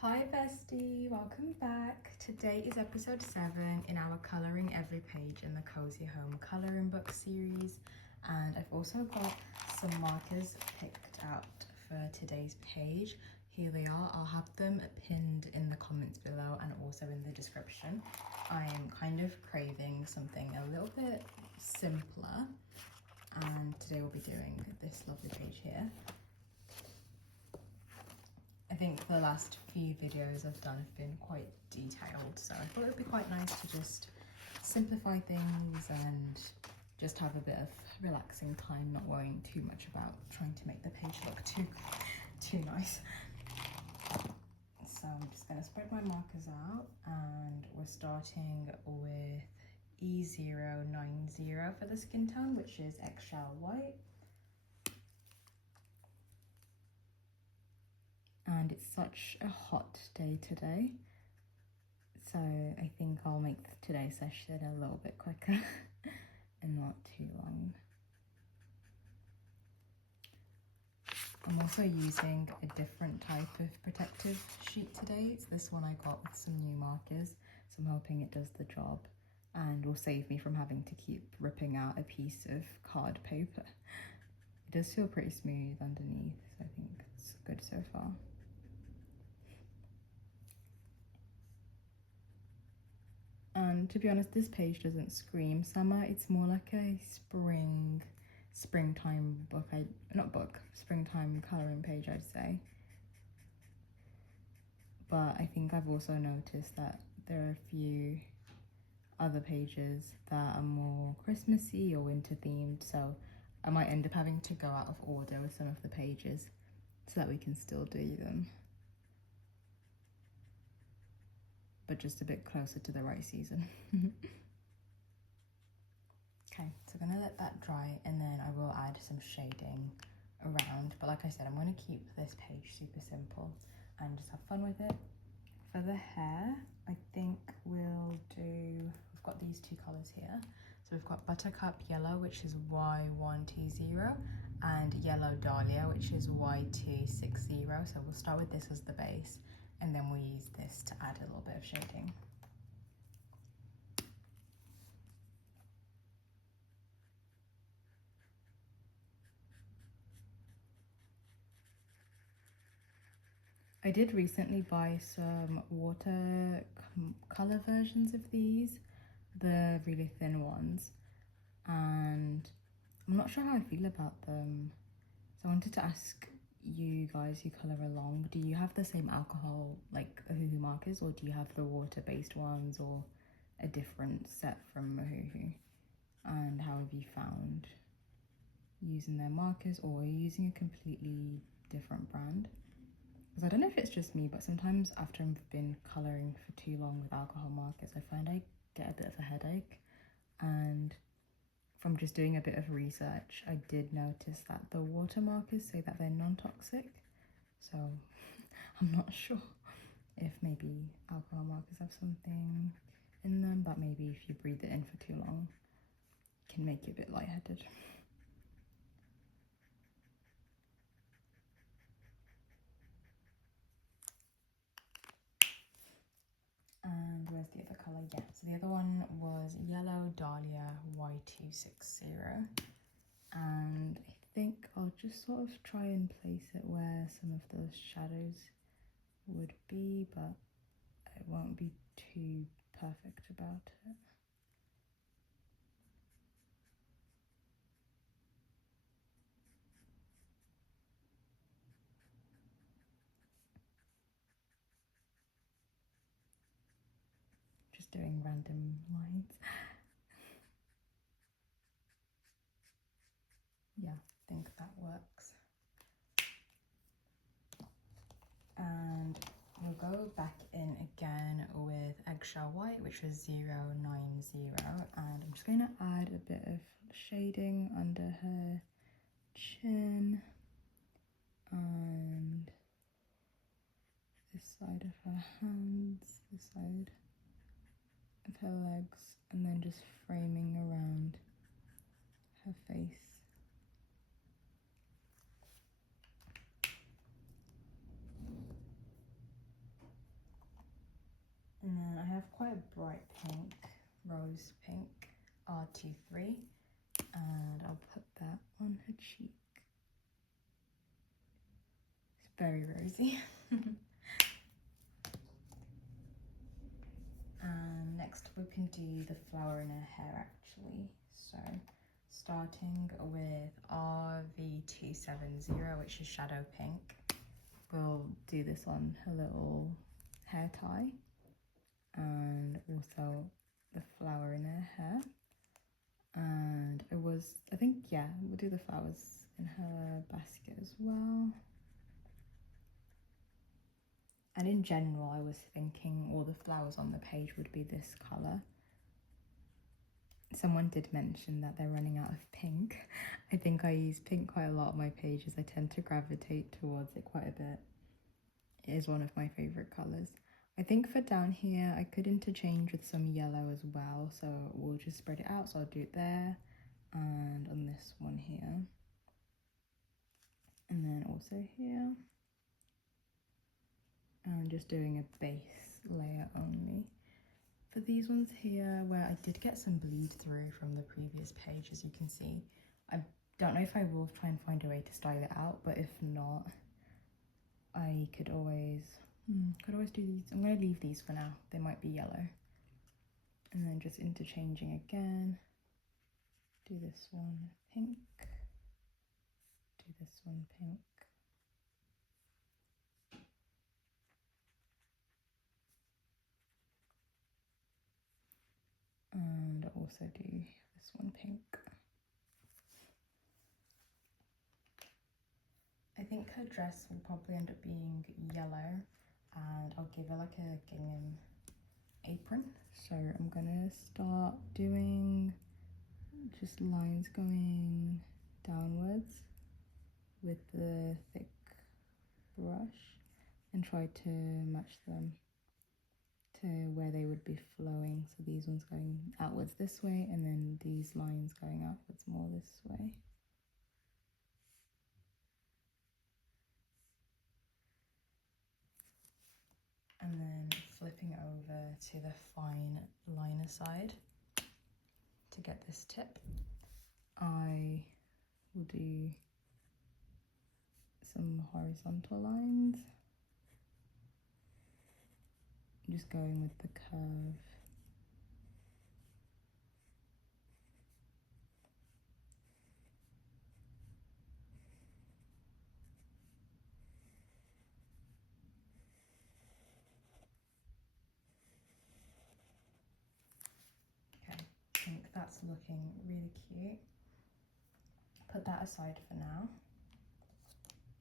Hi bestie, welcome back. Today is episode 7 in our Colouring Every Page in the Cozy Home colouring book series, and I've also got some markers picked out for today's page. Here they are. I'll have them pinned in the comments below and also in the description. I am kind of craving something a little bit simpler, and today we'll be doing this lovely page here. I think the last few videos I've done have been quite detailed, so I thought it would be quite nice to just simplify things and just have a bit of relaxing time, not worrying too much about trying to make the page look too nice. So I'm just going to spread my markers out, and we're starting with E090 for the skin tone, which is eggshell white. And it's such a hot day today, so I think I'll make today's session a little bit quicker and not too long. I'm also using a different type of protective sheet today. It's this one I got with some new markers, so I'm hoping it does the job and will save me from having to keep ripping out a piece of card paper. It does feel pretty smooth underneath, so I think it's good so far. And to be honest, this page doesn't scream summer. It's more like a springtime book. Springtime colouring page, I'd say. But I think I've also noticed that there are a few other pages that are more Christmassy or winter themed, so I might end up having to go out of order with some of the pages so that we can still do them, but just a bit closer to the right season. Okay, so I'm gonna let that dry and then I will add some shading around, but like I said, I'm gonna keep this page super simple and just have fun with it. For the hair, I think we'll do, we've got these two colours here. So we've got Buttercup Yellow, which is Y120, and Yellow Dahlia, which is Y260. So we'll start with this as the base, and then we'll use this to add a little bit of shading. I did recently buy some watercolor versions of these, the really thin ones, and I'm not sure how I feel about them. So I wanted to ask you guys who colour along, do you have the same alcohol like Ohuhu markers, or do you have the water-based ones, or a different set from Ohuhu? And how have you found using their markers, or are you using a completely different brand? Because I don't know if it's just me, but sometimes after I've been colouring for too long with alcohol markers, I find I get a bit of a headache. And from just doing a bit of research, I did notice that the water markers say that they're non-toxic. So I'm not sure if maybe alcohol markers have something in them, but maybe if you breathe it in for too long, it can make you a bit lightheaded. And where's the other colour? Yeah, so the other one was Yellow Dahlia Y260. And I think I'll just sort of try and place it where some of those shadows would be, but I won't be too perfect about it. Just doing random lines. Yeah, I think that works. And we'll go back in again with Eggshell White, which was 090, and I'm just going to add a bit of shading under her chin and this side of her hands, this side of her legs, and then just framing around her face. bright pink, rose pink, R23, and I'll put that on her cheek. It's very rosy. And next we can do the flower in her hair actually. So starting with RV270, which is shadow pink. We'll do this on her little hair tie and also the flower in her hair. And I think, yeah, we'll do the flowers in her basket as well. And in general, I was thinking all the flowers on the page would be this colour. Someone did mention that they're running out of pink. I think I use pink quite a lot on my pages. I tend to gravitate towards it quite a bit. It is one of my favourite colours. I think for down here, I could interchange with some yellow as well. So we'll just spread it out. So I'll do it there and on this one here. And then also here. And just doing a base layer only. For these ones here, where I did get some bleed through from the previous page, as you can see, I don't know if I will try and find a way to style it out, but if not, I could always do these. I'm going to leave these for now. They might be yellow. And then just interchanging again. Do this one pink. Do this one pink. And also do this one pink. I think her dress will probably end up being yellow, and I'll give her like a gingham apron. So I'm gonna start doing just lines going downwards with the thick brush and try to match them to where they would be flowing. So these ones going outwards this way, and then these lines going outwards more this way. And then flipping over to the fine liner side to get this tip, I will do some horizontal lines, just going with the curve. Okay, I think that's looking really cute. Put that aside for now.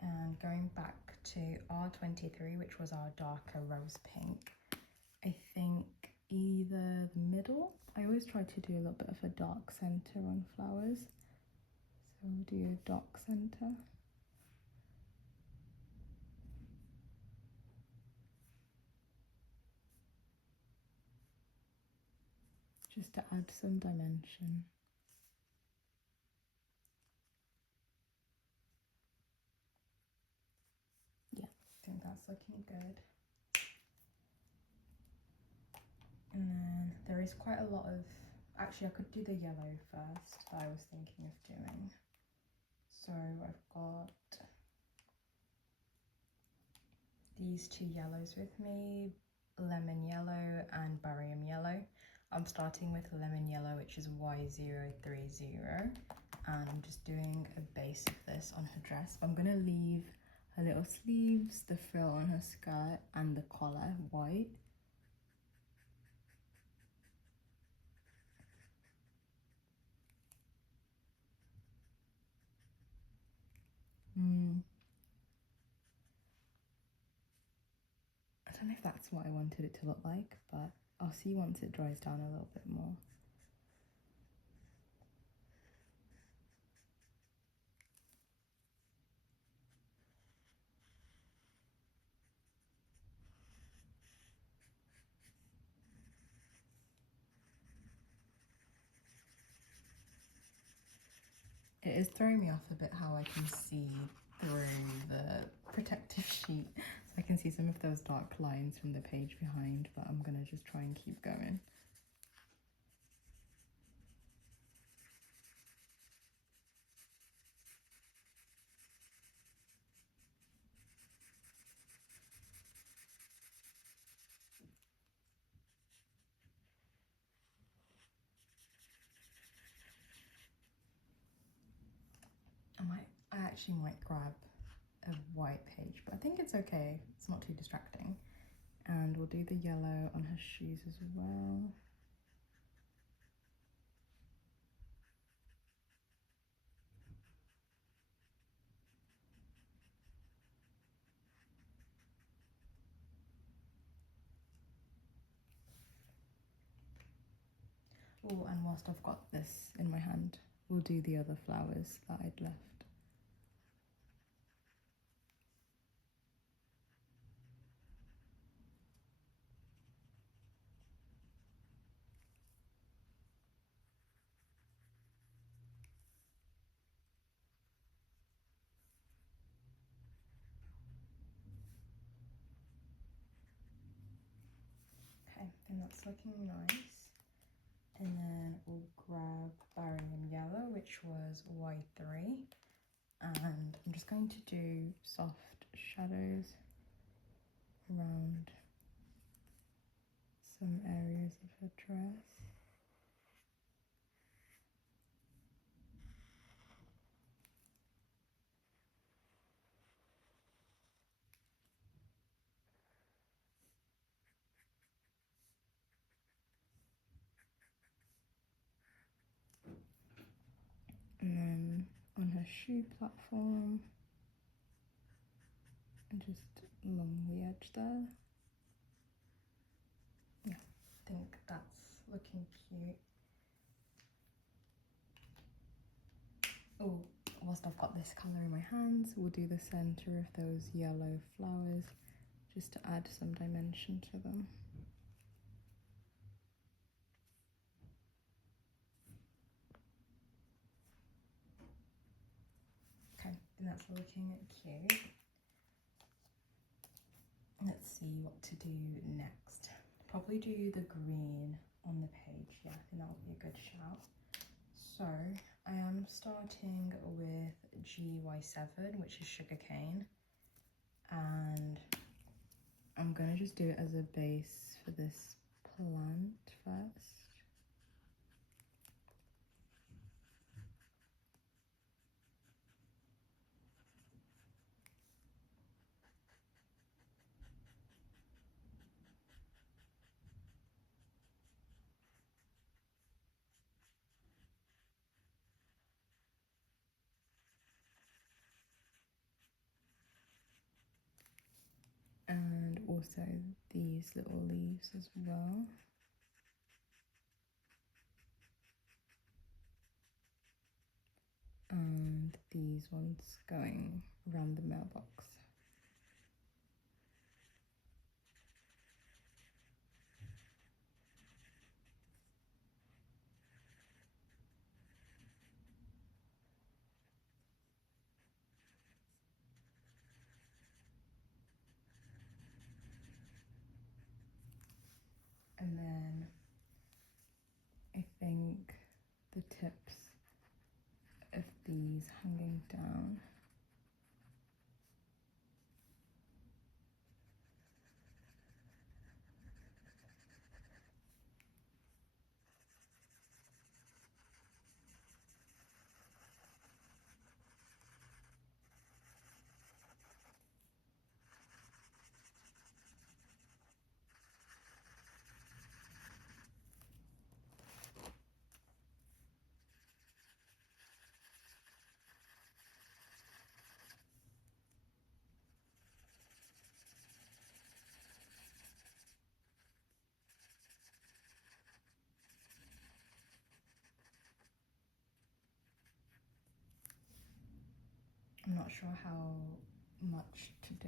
And going back to R23, which was our darker rose pink, I think either the middle, I always try to do a little bit of a dark center on flowers. So we'll do a dark center. Just to add some dimension. Yeah, I think that's looking good. And then there is quite a lot of, actually I could do the yellow first that I was thinking of doing. So I've got these two yellows with me, lemon yellow and barium yellow. I'm starting with lemon yellow, which is Y030, and I'm just doing a base of this on her dress. I'm going to leave her little sleeves, the frill on her skirt and the collar white. I don't know if that's what I wanted it to look like, but I'll see once it dries down a little bit more. It is throwing me off a bit how I can see through the protective sheet. So I can see some of those dark lines from the page behind, but I'm gonna just try and keep going. actually might grab a white page, but I think it's okay. It's not too distracting. And we'll do the yellow on her shoes as well. Oh, and whilst I've got this in my hand, we'll do the other flowers that I'd left. Okay, I think that's looking nice. And then we'll grab Barium Yellow, which was Y3. And I'm just going to do soft shadows around some areas of her dress. And then on her shoe platform, and just along the edge there. Yeah, I think that's looking cute. Oh, whilst I've got this colour in my hands, we'll do the centre of those yellow flowers just to add some dimension to them. Okay, and that's looking cute. Let's see what to do next. Probably do the green on the page. Yeah, I think that would be a good shout. So I am starting with GY7, which is sugarcane, and I'm gonna just do it as a base for this plant first. And also these little leaves as well. And these ones going around the mailbox. And then I think the tips of these hanging down. I'm not sure how much to do.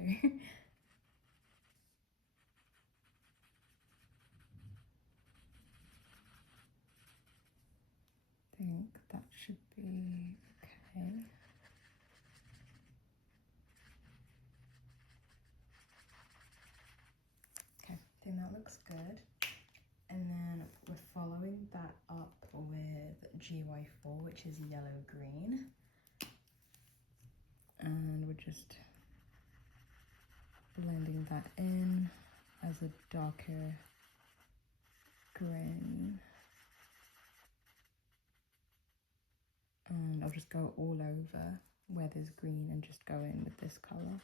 I think that should be okay. Okay, I think that looks good. And then we're following that up with GY4, which is yellow-green. And we're just blending that in as a darker green. And I'll just go all over where there's green and just go in with this colour.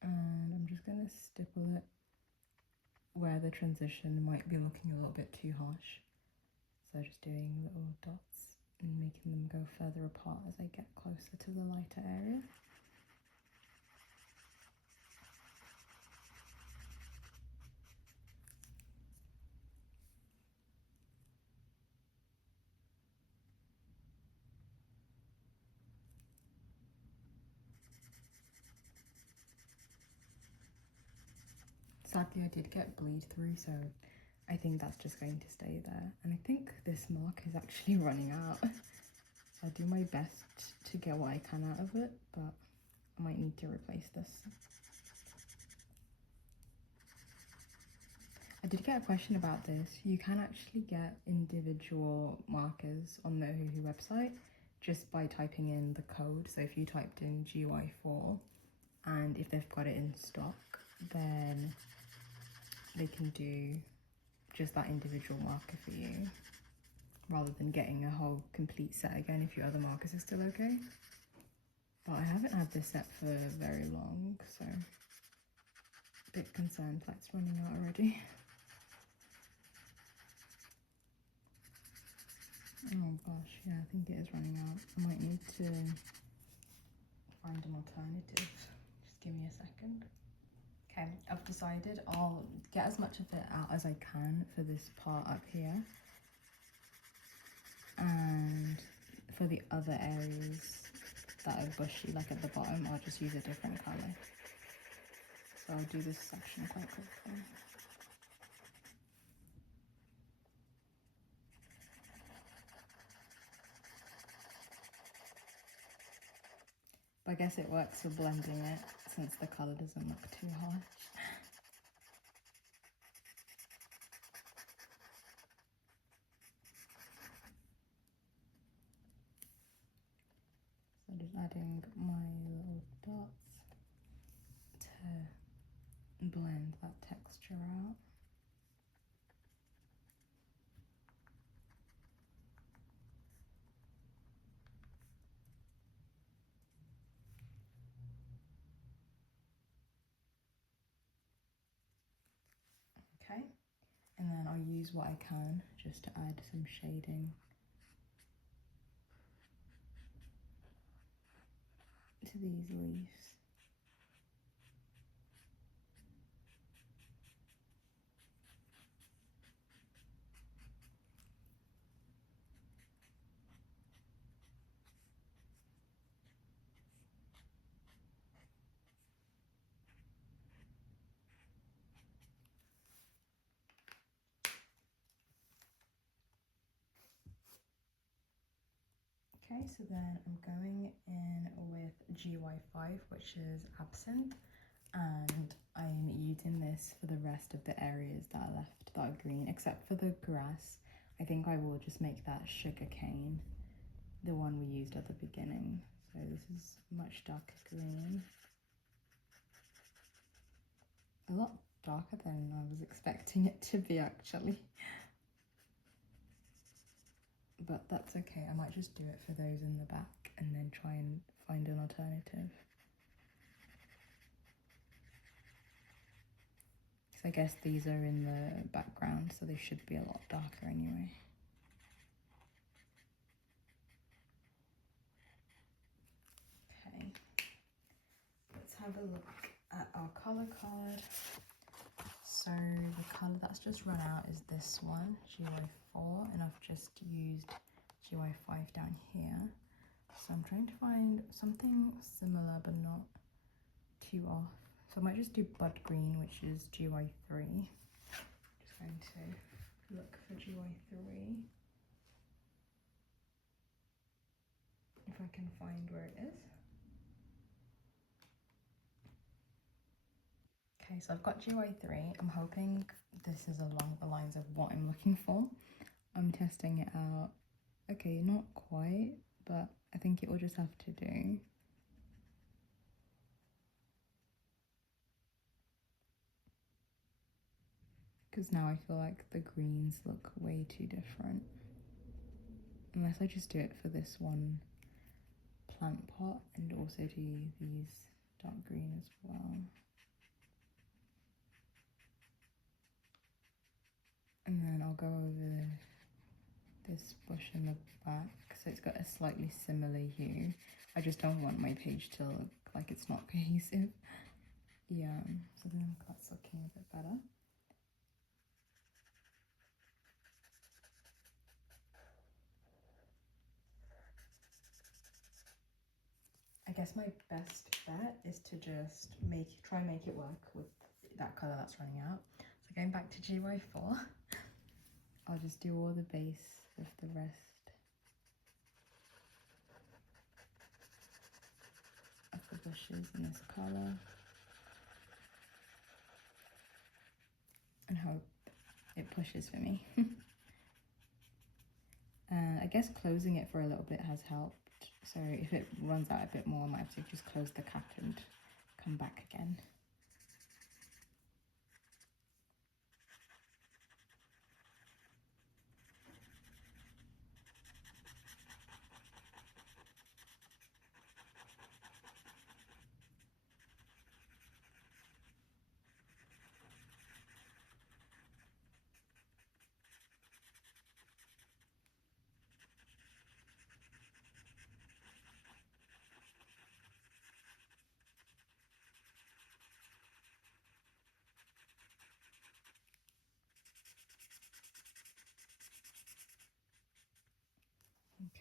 And I'm just going to stipple it where the transition might be looking a little bit too harsh. So just doing little dots and making them go further apart as I get closer to the lighter area. Sadly, I did get bleed through, so I think that's just going to stay there. And I think this mark is actually running out. So I do my best to get what I can out of it, but I might need to replace this. I did get a question about this. You can actually get individual markers on the Ohuhu website just by typing in the code. So if you typed in GY4 and if they've got it in stock, then they can do just that individual marker for you rather than getting a whole complete set again if your other markers are still okay. But I haven't had this set for very long, so a bit concerned that it's running out already. Oh gosh, yeah, I think it is running out. I might need to find an alternative. Just give me a second. Okay, I've decided I'll get as much of it out as I can for this part up here. And for the other areas that are bushy, like at the bottom, I'll just use a different colour. So I'll do this section quite quickly. But I guess it works for blending it since the colour doesn't look too harsh. So just adding my little dots to blend that texture out. Okay, and then I'll use what I can just to add some shading to these leaves. Okay, so then I'm going in with GY5, which is absinthe, and I'm using this for the rest of the areas that are left that are green, except for the grass. I think I will just make that sugar cane, the one we used at the beginning. So this is much darker green. A lot darker than I was expecting it to be, actually. But that's okay, I might just do it for those in the back and then try and find an alternative. Because I guess these are in the background, so they should be a lot darker anyway. Okay, let's have a look at our colour card. So the colour that's just run out is this one, GY4, and I've just used GY5 down here. So I'm trying to find something similar but not too off. So So I might just do Bud Green, which is GY3. Just going to look for GY3. If I can find where it is. Okay, so I've got GY3. I'm hoping this is along the lines of what I'm looking for. I'm testing it out. Okay, not quite, but I think it will just have to do. Because now I feel like the greens look way too different. Unless I just do it for this one plant pot and also do these dark green as well. And then I'll go over this bush in the back, so it's got a slightly similar hue. I just don't want my page to look like it's not cohesive. Yeah, so then that's looking a bit better. I guess my best bet is to just try and make it work with that colour that's running out. So going back to GY4, I'll just do all the base with the rest of the bushes in this colour. And hope it pushes for me. I guess closing it for a little bit has helped. So if it runs out a bit more, I might have to just close the cap and come back again.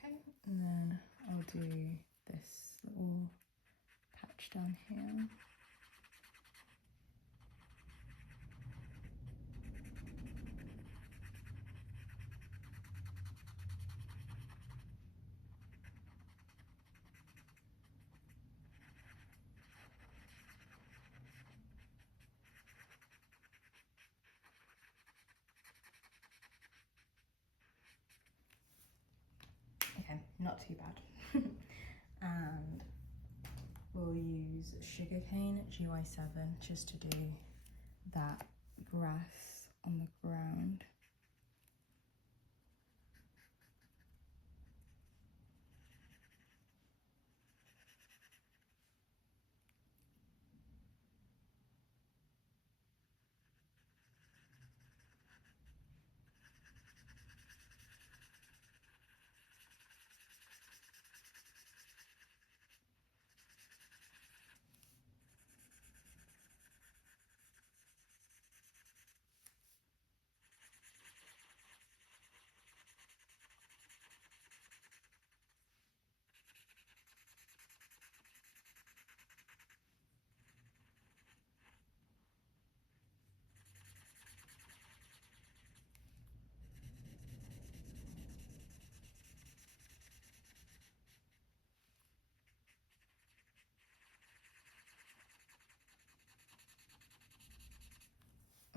Okay, and then I'll do this little patch down here. Okay, not too bad. And we'll use sugarcane GY7 just to do that grass on the ground.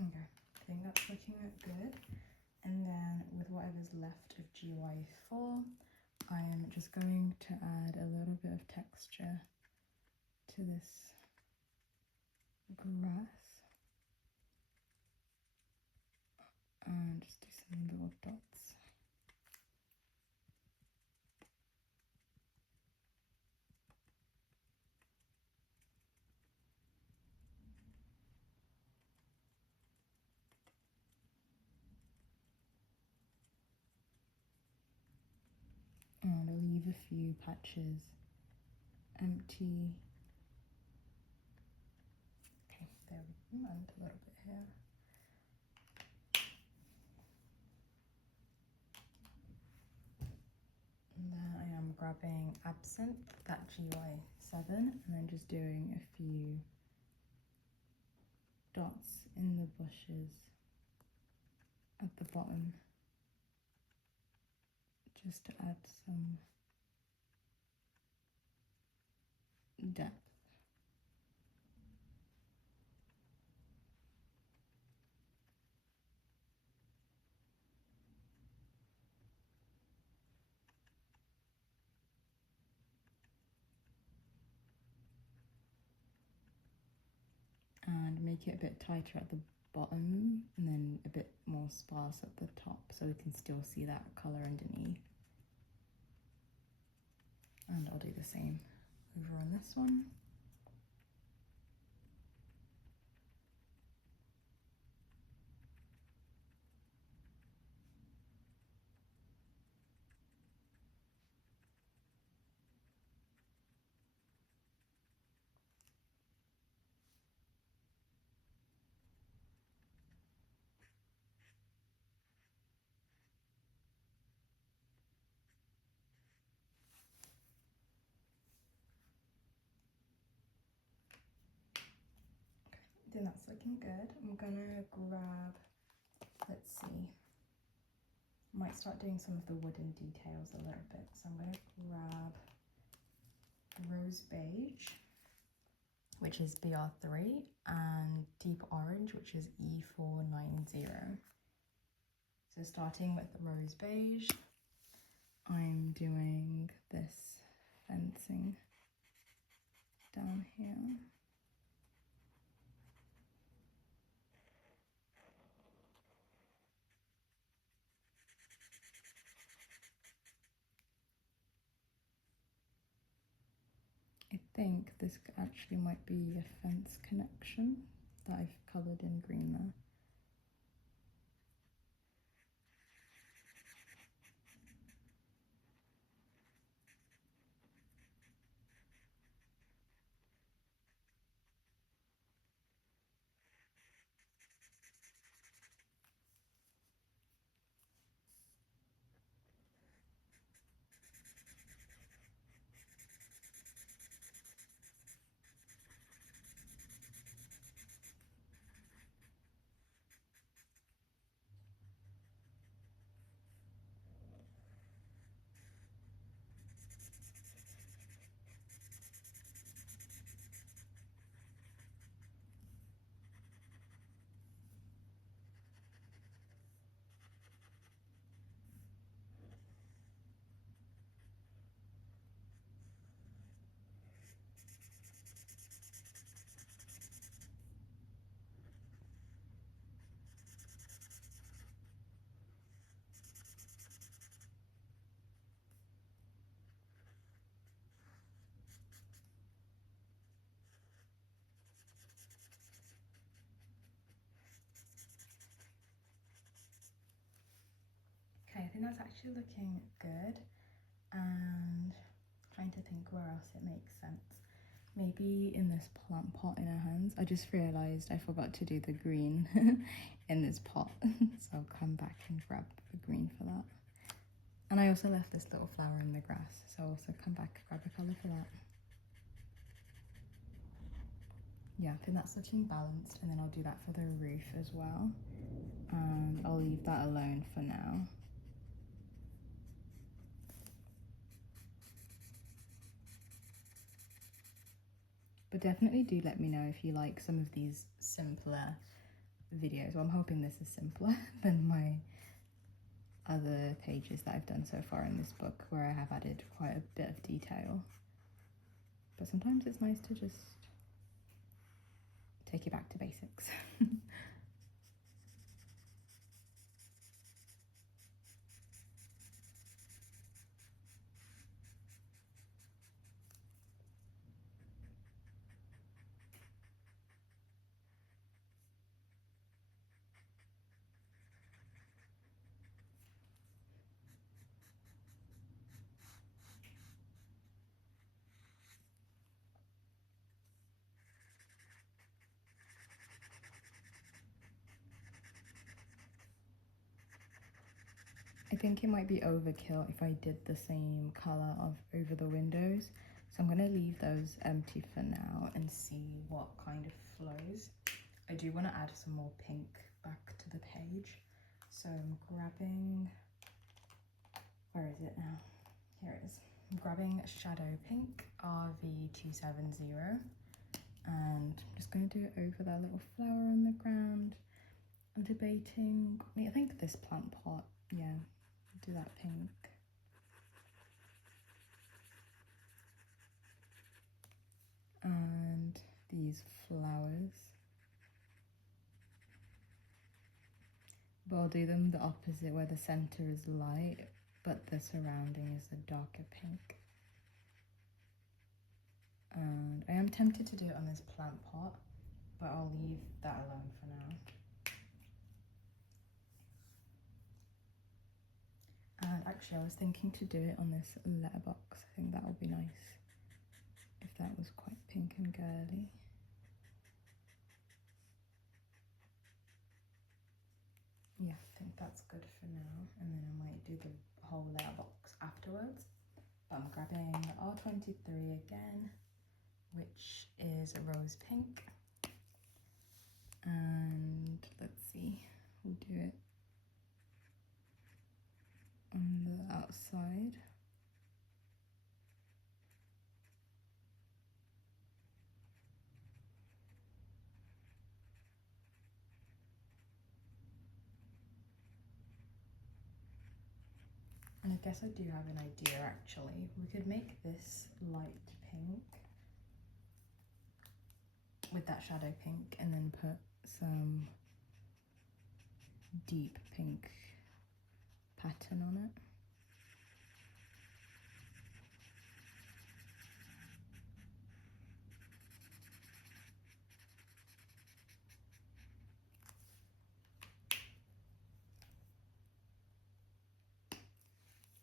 Okay, I think that's looking good. And then with whatever's left of GY4, I am just going to add a little bit of texture to this grass and just do some little dots. And I'll leave a few patches empty. Okay, there we go, and a little bit here. And then I am grabbing Absinthe, that GY7, and then just doing a few dots in the bushes at the bottom, just to add some depth. And make it a bit tighter at the bottom and then a bit more sparse at the top so we can still see that colour underneath. And I'll do the same over on this one. I think that's looking good. I'm gonna grab, let's see, I might start doing some of the wooden details a little bit. So I'm gonna grab Rose Beige, which is BR3, and Deep Orange, which is E490. So starting with the Rose Beige, I'm doing this fencing down here. I think this actually might be a fence connection that I've coloured in green there. Okay, I think that's actually looking good, and trying to think where else it makes sense. Maybe in this plant pot in our hands. I just realised I forgot to do the green in this pot, so I'll come back and grab the green for that. And I also left this little flower in the grass, so I'll also come back and grab a colour for that. Yeah, I think that's looking balanced, and then I'll do that for the roof as well. And I'll leave that alone for now. But definitely do let me know if you like some of these simpler videos. Well, I'm hoping this is simpler than my other pages that I've done so far in this book, where I have added quite a bit of detail. But sometimes it's nice to just take you back to basics. I think it might be overkill if I did the same colour of over the windows. So I'm going to leave those empty for now and see what kind of flows. I do want to add some more pink back to the page. So I'm grabbing, where is it now? Here it is. I'm grabbing Shadow Pink RV270 and I'm just going to do it over that little flower on the ground. I'm debating, I think this plant pot, yeah, do that pink. And these flowers. But I'll do them the opposite, where the center is light, but the surrounding is a darker pink. And I am tempted to do it on this plant pot, but I'll leave that alone for now. And actually I was thinking to do it on this letterbox. I think that would be nice if that was quite pink and girly. Yeah, I think that's good for now. And then I might do the whole letterbox afterwards. But I'm grabbing R23 again, which is a rose pink. And let's see, we'll do it on the outside. And I guess I do have an idea actually. We could make this light pink with that shadow pink and then put some deep pink pattern on it.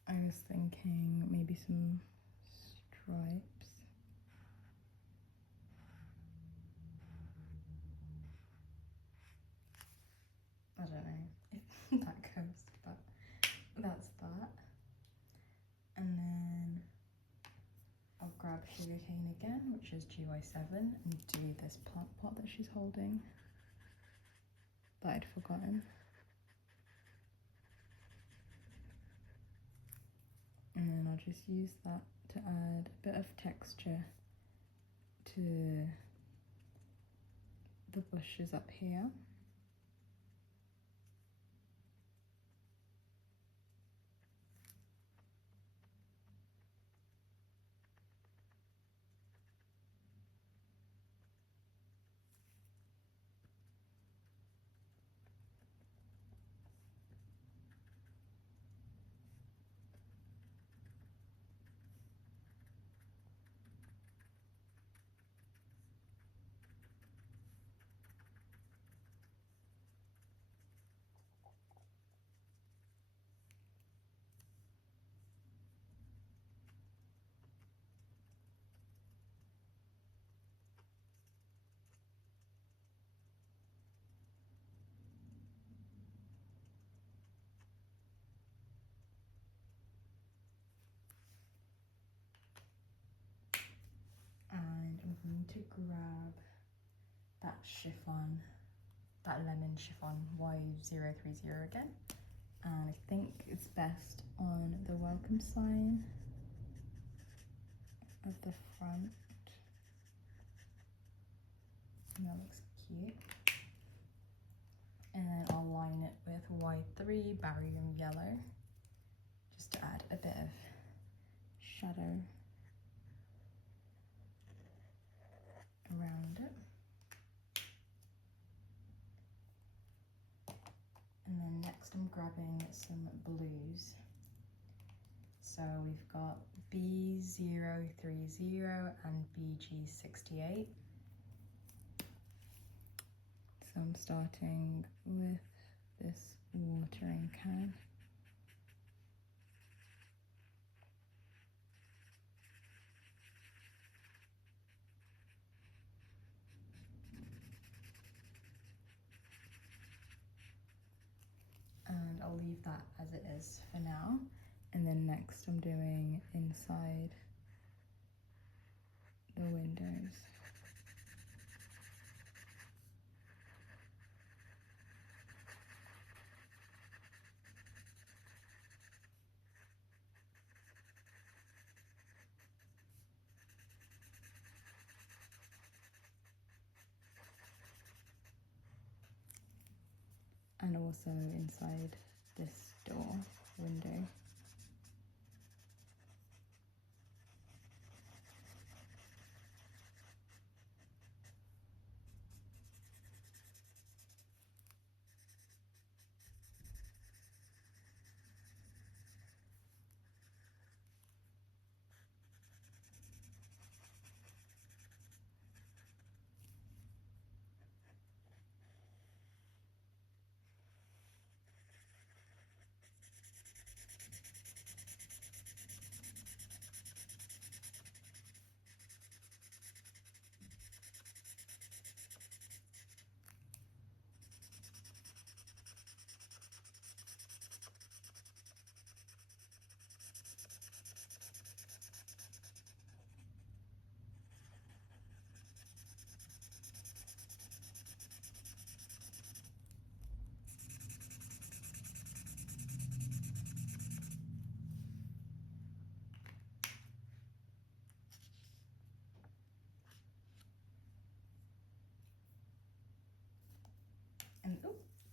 I was thinking maybe some stripes. I don't know if that goes, but that's that. And then I'll grab sugarcane again, which is GY7, and do this plant pot that she's holding that I'd forgotten. And then I'll just use that to add a bit of texture to the bushes up here. And I'm going to grab that chiffon, that lemon chiffon Y030 again. And I think it's best on the welcome sign of the front. And that looks cute. And then I'll line it with Y3 barium yellow, just to add a bit of shadow around it. And then next I'm grabbing some blues. So we've got B030 and BG68. So I'm starting with this watering can. And I'll leave that as it is for now. And then next I'm doing inside the windows. and also inside this door window.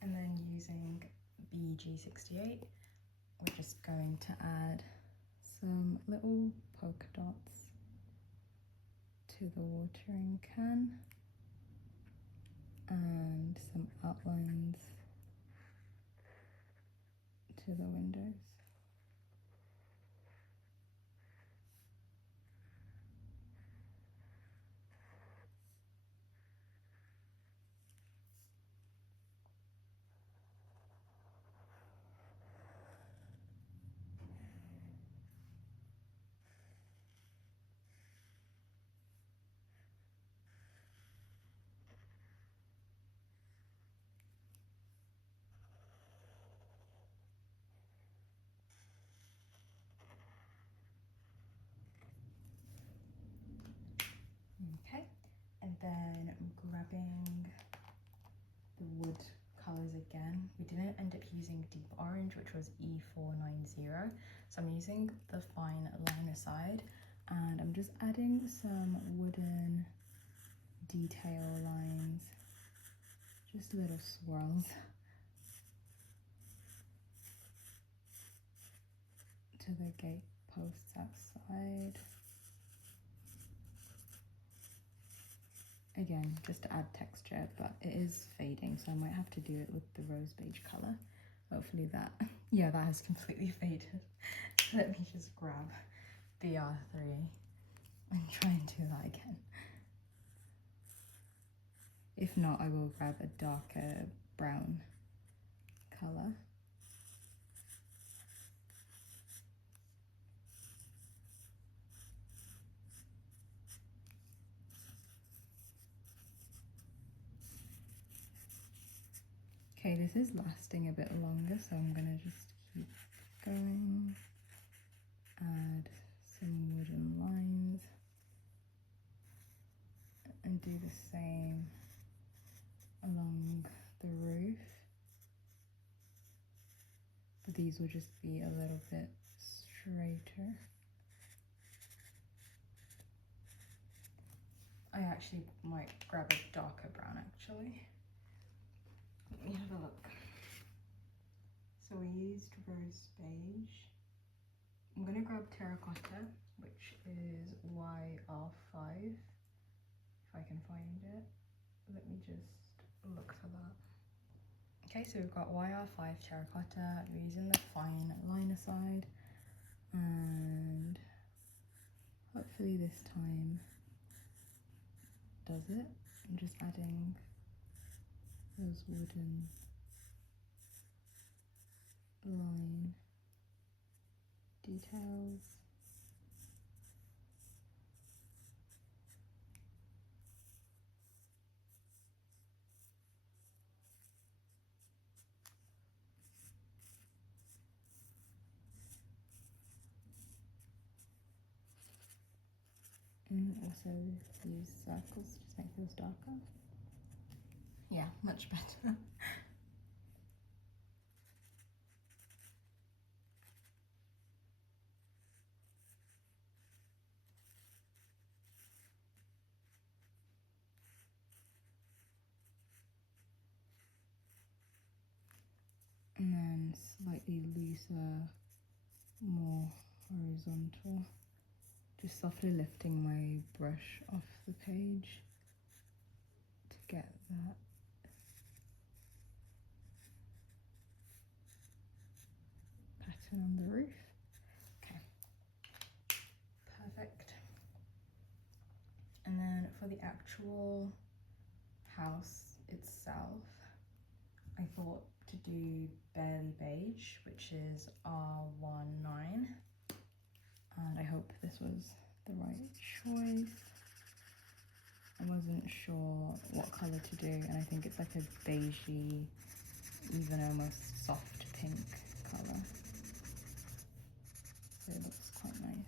And then using BG68, we're just going to add some little polka dots to the watering can and some outlines to the windows. Okay, and then I'm grabbing the wood colours again. We didn't end up using deep orange, which was E490, so I'm using the fine liner side, and I'm just adding some wooden detail lines, just little swirls to the gate posts outside. Again, just to add texture, but it is fading, so I might have to do it with the rose beige colour. Hopefully that, yeah, that has completely faded. Let me just grab the R3 and try and do that again. If not, I will grab a darker brown colour. Okay, this is lasting a bit longer, so I'm gonna just keep going. Add some wooden lines and do the same along the roof. But these will just be a little bit straighter. I actually might grab a darker brown actually. Let me have a look. So we used rose beige. I'm gonna grab terracotta, which is YR5, if I can find it. Let me just look for that. Okay, so we've got YR5 terracotta. We're using the fine liner side, and hopefully this time does it. I'm just adding those wooden line details. And also use circles to make those darker. Yeah, much better. slightly looser, more horizontal. Just softly lifting my brush off the page to get that pattern on the roof. Okay, perfect. And then for the actual house itself, I thought to do Barely Beige, which is R19, and I hope this was the right choice. I wasn't sure what colour to do, and I think it's like a beigey, even almost soft pink colour, so it looks quite nice.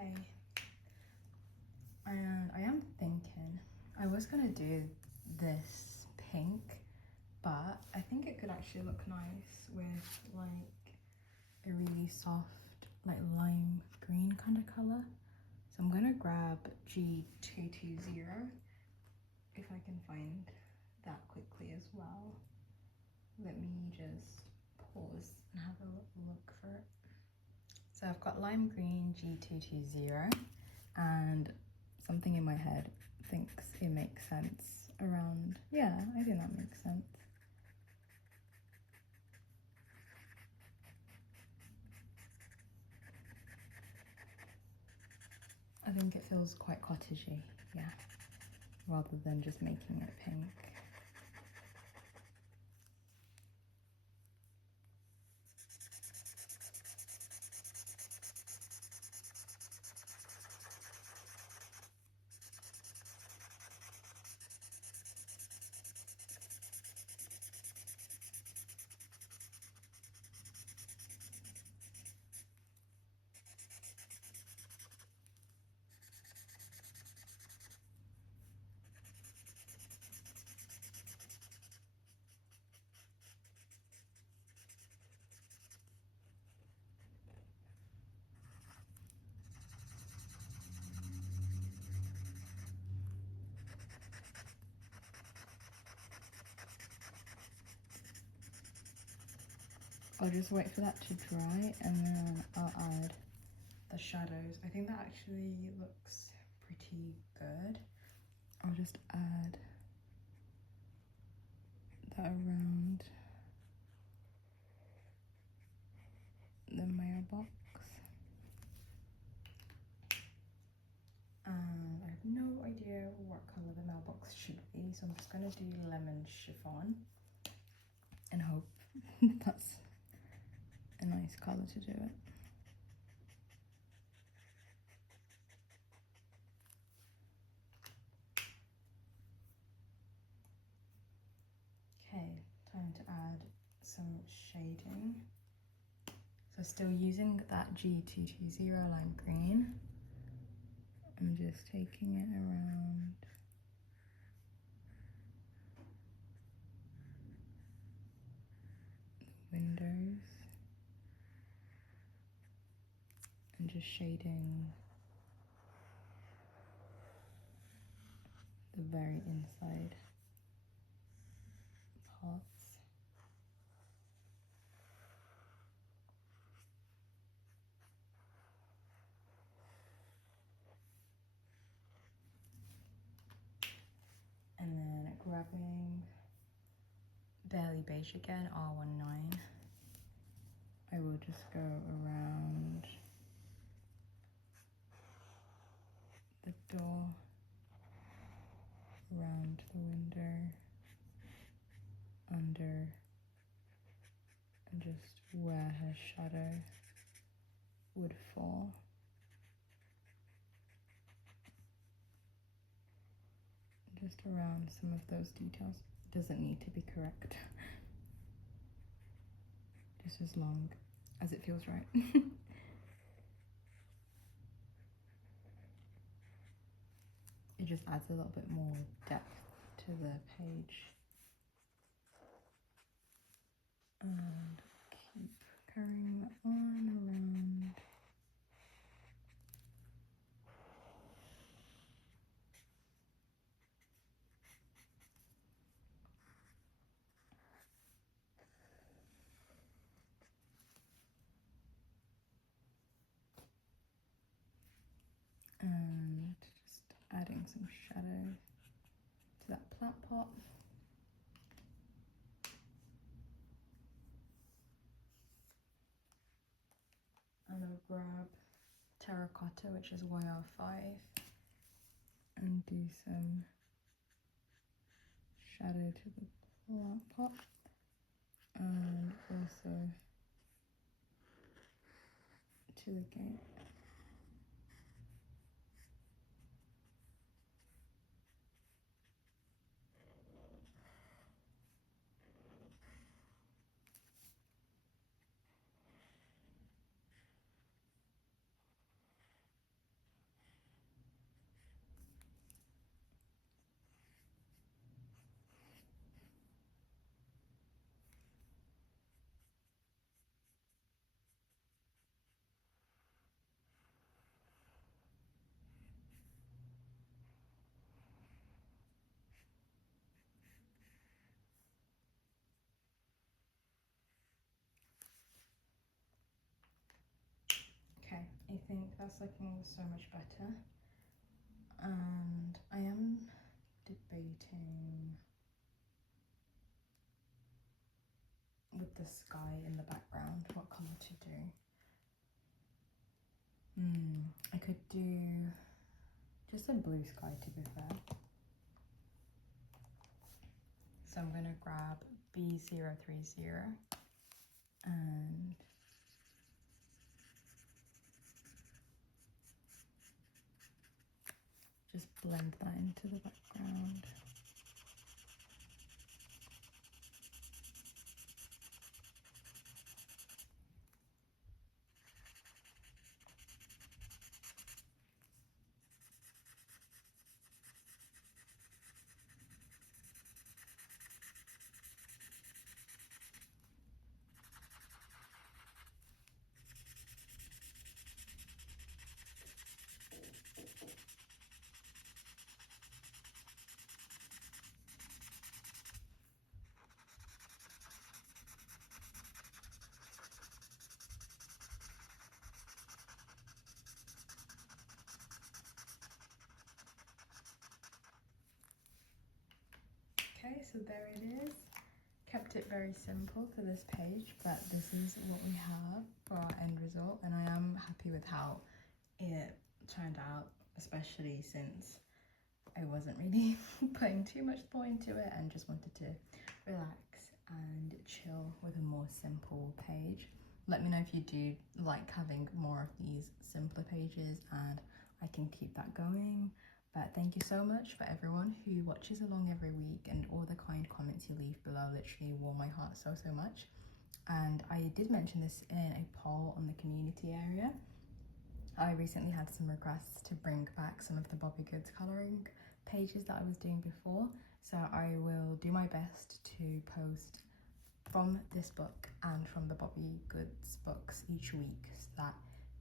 Okay, and I am thinking I was gonna do this pink, but I think it could actually look nice with like a really soft like lime green kind of color. So I'm gonna grab G220 if I can find that quickly as well. Let me just pause and have a look for it. So I've got lime green G220, and something in my head thinks it makes sense around, yeah, I think that makes sense. I think it feels quite cottagey, yeah, rather than just making it pink. I'll just wait for that to dry and then I'll add the shadows. I think that actually looks pretty good. I'll just add that around the mailbox. And I have no idea what colour the mailbox should be, so I'm just going to do lemon chiffon and hope that's a nice colour to do it. Okay, time to add some shading. So still using that G220 lime green. I'm just taking it around the windows and just shading the very inside parts. And then grabbing Barely Beige again, R19. I will just go around the door, around the window, under, and just where her shadow would fall. Just around some of those details. It doesn't need to be correct. Just as long as it feels right. It just adds a little bit more depth to the page. And keep carrying that on around. And just adding some shadow to that plant pot. And I'll grab terracotta, which is YR5, and do some shadow to the plant pot, and also to the gate. Okay, I think that's looking so much better. And I am debating with the sky in the background what colour to do. I could do just a blue sky, to be fair. So I'm going to grab B030 and just blend that into the background. Okay, so there it is. Kept it very simple for this page, but this is what we have for our end result, and I am happy with how it turned out, especially since I wasn't really putting too much thought into it and just wanted to relax and chill with a more simple page. Let me know if you do like having more of these simpler pages, and I can keep that going. But thank you so much for everyone who watches along every week, and all the kind comments you leave below literally warm my heart so much. And I did mention this in a poll on the community area. I recently had some requests to bring back some of the Bobby Goods colouring pages that I was doing before, so I will do my best to post from this book and from the Bobby Goods books each week, so that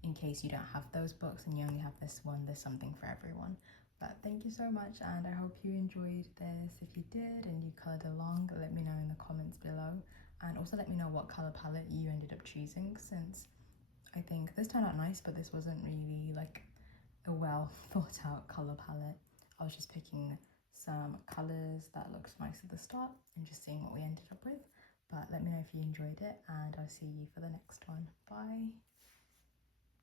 in case you don't have those books and you only have this one, there's something for everyone. But thank you so much, and I hope you enjoyed this. If you did and you coloured along, let me know in the comments below, and also let me know what colour palette you ended up choosing, since I think this turned out nice, but this wasn't really like a well thought out colour palette. I was just picking some colours that looked nice at the start and just seeing what we ended up with. But let me know if you enjoyed it, and I'll see you for the next one. Bye!